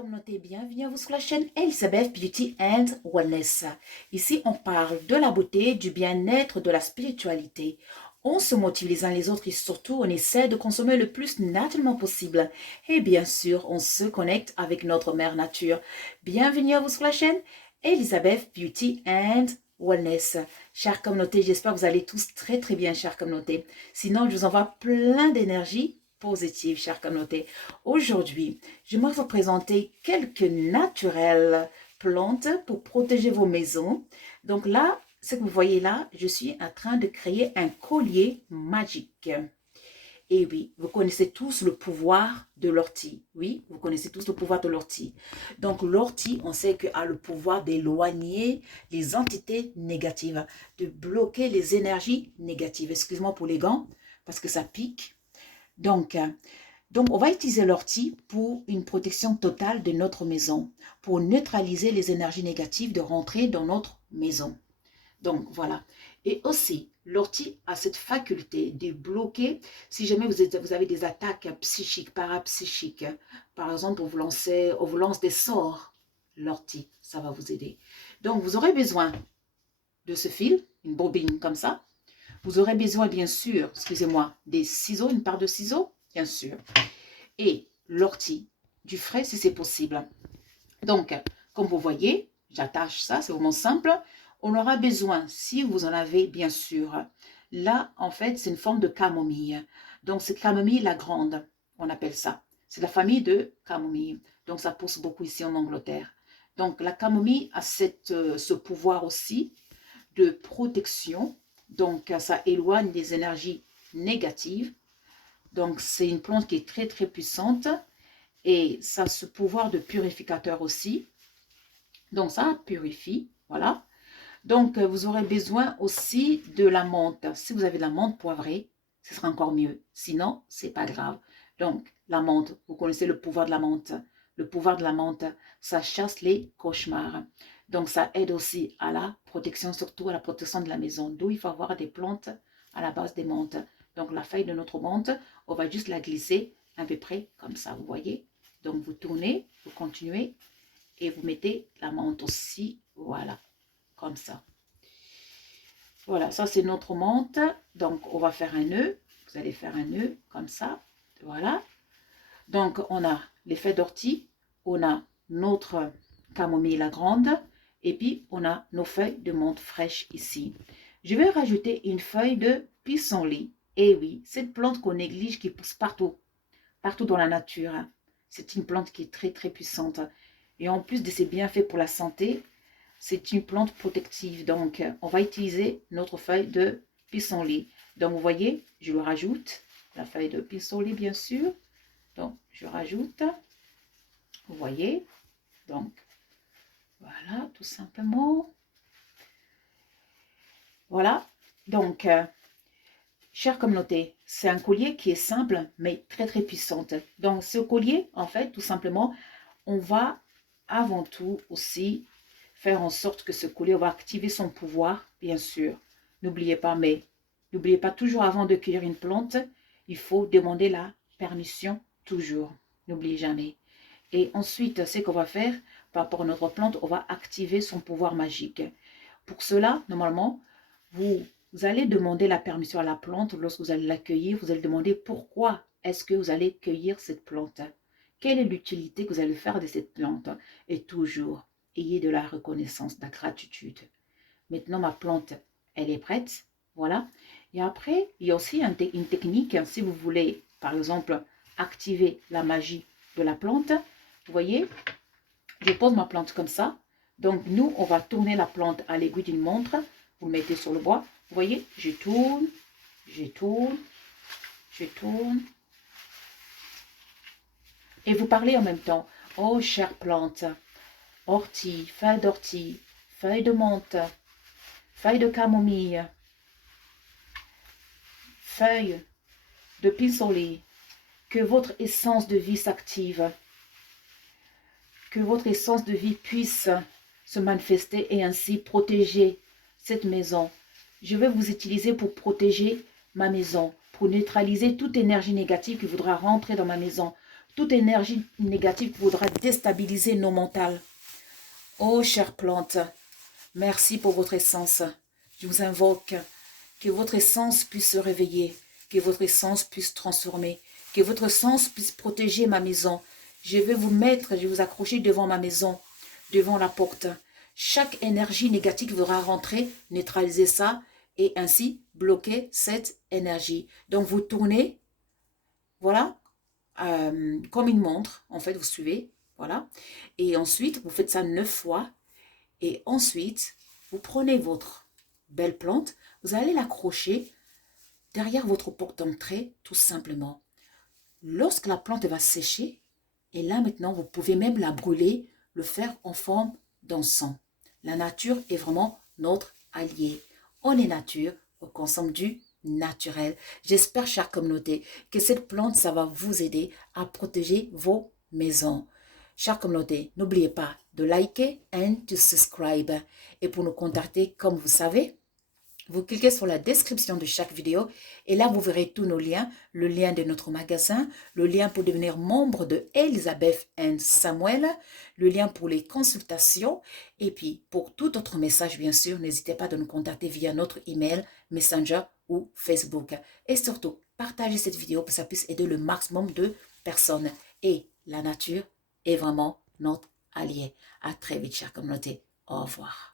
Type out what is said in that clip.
communauté, bienvenue à vous sur la chaîne Elisabeth Beauty and Wellness. Ici, on parle de la beauté, du bien-être, de la spiritualité. On se motive les uns les autres et surtout, on essaie de consommer le plus naturellement possible. Et bien sûr, on se connecte avec notre mère nature. Bienvenue à vous sur la chaîne Elisabeth Beauty and Wellness. Chère communauté, j'espère que vous allez tous très bien, chère communauté. Sinon, je vous envoie plein d'énergie positive, chère communauté. Aujourd'hui, j'aimerais vous présenter quelques naturelles plantes pour protéger vos maisons. Donc là, ce que vous voyez là, je suis en train de créer un collier magique. Et oui, vous connaissez tous le pouvoir de l'ortie. Oui, vous connaissez tous le pouvoir de l'ortie. Donc l'ortie, on sait qu'elle a le pouvoir d'éloigner les entités négatives, de bloquer les énergies négatives. Excuse-moi pour les gants, parce que ça pique. Donc, on va utiliser l'ortie pour une protection totale de notre maison, pour neutraliser les énergies négatives de rentrer dans notre maison. Donc, voilà. Et aussi, l'ortie a cette faculté de bloquer, si jamais vous avez des attaques psychiques, parapsychiques, par exemple, on vous lance des sorts, l'ortie, ça va vous aider. Donc, vous aurez besoin de ce fil, une bobine comme ça. Vous aurez besoin, bien sûr, excusez-moi, des ciseaux, une paire de ciseaux, bien sûr. Et l'ortie, du frais si c'est possible. Donc, comme vous voyez, j'attache ça, c'est vraiment simple. On aura besoin, si vous en avez, bien sûr. Là, en fait, c'est une forme de camomille. Donc, c'est camomille la grande, on appelle ça. C'est la famille de camomille. Donc, ça pousse beaucoup ici en Angleterre. Donc, la camomille a ce pouvoir aussi de protection. Donc, ça éloigne les énergies négatives. Donc, c'est une plante qui est très puissante. Et ça a ce pouvoir de purificateur aussi. Donc, ça purifie. Voilà. Donc, vous aurez besoin aussi de la menthe. Si vous avez de la menthe poivrée, ce sera encore mieux. Sinon, c'est pas grave. Donc, la menthe, vous connaissez le pouvoir de la menthe. Le pouvoir de la menthe, ça chasse les cauchemars. Donc, ça aide aussi à la protection, surtout à la protection de la maison. D'où il faut avoir des plantes à la base des menthes. Donc, la feuille de notre menthe, on va juste la glisser à peu près comme ça, vous voyez. Donc, vous tournez, vous continuez et vous mettez la menthe aussi, voilà, comme ça. Voilà, ça c'est notre menthe. Donc, on va faire un nœud. Vous allez faire un nœud comme ça, voilà. Donc, on a les feuilles d'ortie, on a notre camomille la grande, et puis on a nos feuilles de menthe fraîche ici. Je vais rajouter une feuille de pissenlit. Et oui, cette plante qu'on néglige qui pousse partout dans la nature. C'est une plante qui est très puissante. Et en plus de ses bienfaits pour la santé, c'est une plante protective. Donc, on va utiliser notre feuille de pissenlit. Donc, vous voyez, je le rajoute. La feuille de pissenlit, bien sûr. Donc, je rajoute. Vous voyez. Donc, voilà, tout simplement. Voilà. Donc, chère communauté, c'est un collier qui est simple, mais très puissant. Donc, ce collier, en fait, tout simplement, on va avant tout aussi faire en sorte que ce collier va activer son pouvoir, bien sûr. N'oubliez pas toujours avant de cueillir une plante, il faut demander la permission toujours. N'oubliez jamais. Et ensuite, ce qu'on va faire par rapport à notre plante, on va activer son pouvoir magique. Pour cela, normalement, vous allez demander la permission à la plante lorsque vous allez l'accueillir. Vous allez demander pourquoi est-ce que vous allez cueillir cette plante. Quelle est l'utilité que vous allez faire de cette plante? Et toujours, ayez de la reconnaissance, de la gratitude. Maintenant, ma plante, elle est prête. Voilà. Et après, il y a aussi une technique. Si vous voulez, par exemple, activer la magie de la plante, vous voyez, je pose ma plante comme ça. Donc, nous, on va tourner la plante à l'aiguille d'une montre. Vous le mettez sur le bois. Vous voyez, je tourne, je tourne, je tourne. Et vous parlez en même temps. Oh, chère plante, ortie, feuille de menthe, feuille de camomille, feuille de pissenlit, que votre essence de vie s'active, que votre essence de vie puisse se manifester et ainsi protéger cette maison. Je vais vous utiliser pour protéger ma maison, pour neutraliser toute énergie négative qui voudra rentrer dans ma maison, Toute énergie négative voudra déstabiliser nos mentales. Oh, chère plante, merci pour votre essence. Je vous invoque que votre essence puisse se réveiller, que votre essence puisse transformer, que votre essence puisse protéger ma maison. Je vais vous mettre, je vais vous accrocher devant ma maison, devant la porte. Chaque énergie négative voudra rentrer, neutraliser ça et ainsi bloquer cette énergie. Donc vous tournez, voilà, comme une montre, en fait, vous suivez, voilà. Et ensuite, vous faites ça 9 fois. Et ensuite, vous prenez votre belle plante, vous allez l'accrocher derrière votre porte d'entrée, tout simplement. Lorsque la plante va sécher, et là maintenant, vous pouvez même la brûler, le faire en forme d'encens. La nature est vraiment notre allié. On est nature, on consomme du naturel. J'espère, chère communauté, que cette plante, ça va vous aider à protéger vos maisons. Chère communauté, n'oubliez pas de liker and to subscribe. Et pour nous contacter, comme vous savez, vous cliquez sur la description de chaque vidéo et là, vous verrez tous nos liens, le lien de notre magasin, le lien pour devenir membre de Elizabeth and Samuel, le lien pour les consultations et puis pour tout autre message, bien sûr, n'hésitez pas à nous contacter via notre email, Messenger ou Facebook. Et surtout, partagez cette vidéo pour que ça puisse aider le maximum de personnes. Et la nature est vraiment notre allié. À très vite, chère communauté. Au revoir.